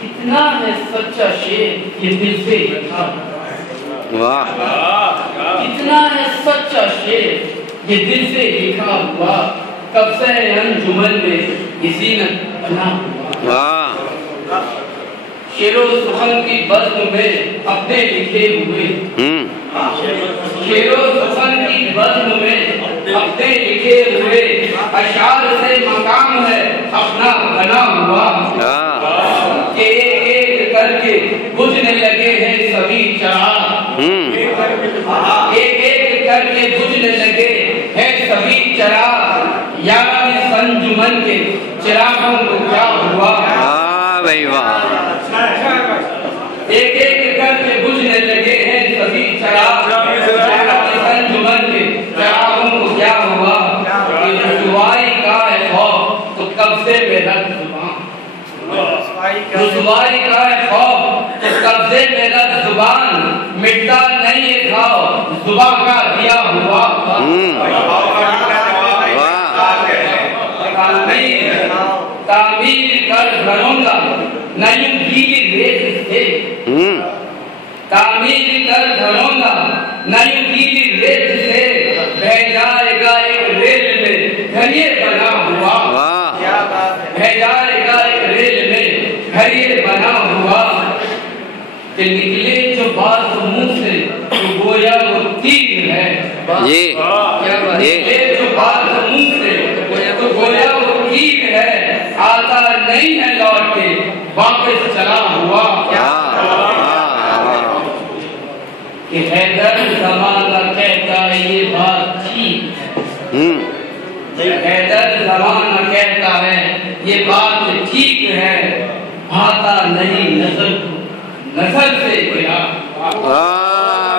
कितना है सच्चा शेर ये दिल से लिखा। वाह। कितना है सच्चा शेर ये दिल से लिखा हुआ, कब से अंजुमन में ये ज़ीनत बना हुआ। वाह। शेरो सुखन की बज़्म में अपने लिखे हुए, शेरो सुखन की बज़्म में अपने लिखे हुए अशार से मकाम है अपना बना हुआ। के एक करके बुझने लगे हैं सभी चिराग, एक एक करके बुझने लगे हैं सभी चिराग। यार इस अंजुमन के चिरागों को क्या हुआ। भाई वाह। एक एक करके बुझने लगे हैं सभी चिराग, अंजुमन के चिरागों को क्या हुआ। रुसवाई का है खौफ तो कब से मेरा जुबान, रुसवाई का है खौफ तो कब से मेरा जुबान, मिटता नहीं है घाव जुबान का दिया हुआ। तामीर कर घरों का नई गीली रेत से, तामीर कर घरों का नई गीली रेत से बह जाएगा एक रेल में घरिये बना हुआ। बह जाएगा एक रेल में घरिये बना हुआ। कि निकले जो बात मुंह से तो गोया वो तीर है। निकले जो बात मुंह से तो गोया वो तीर है, आता नहीं है लौट के वापस चला हुआ। कि हैदर ज़माना कहता है ये बात ठीक है, हैदर ज़माना कहता है ये बात ठीक है, आता नहीं नजर नजर से गिरा।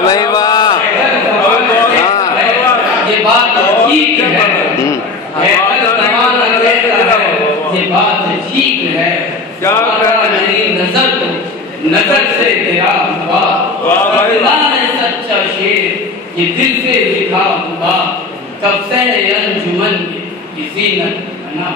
भाई वाह। ये बात ठीक है, हैदर ज़माना कहता है ये बात ठीक है, नहीं नजर से गिरा हुआ। कितना है सच्चा शेर ये दिल से लिखा हुआ, कब से अंजुमन की ज़ीनत बना।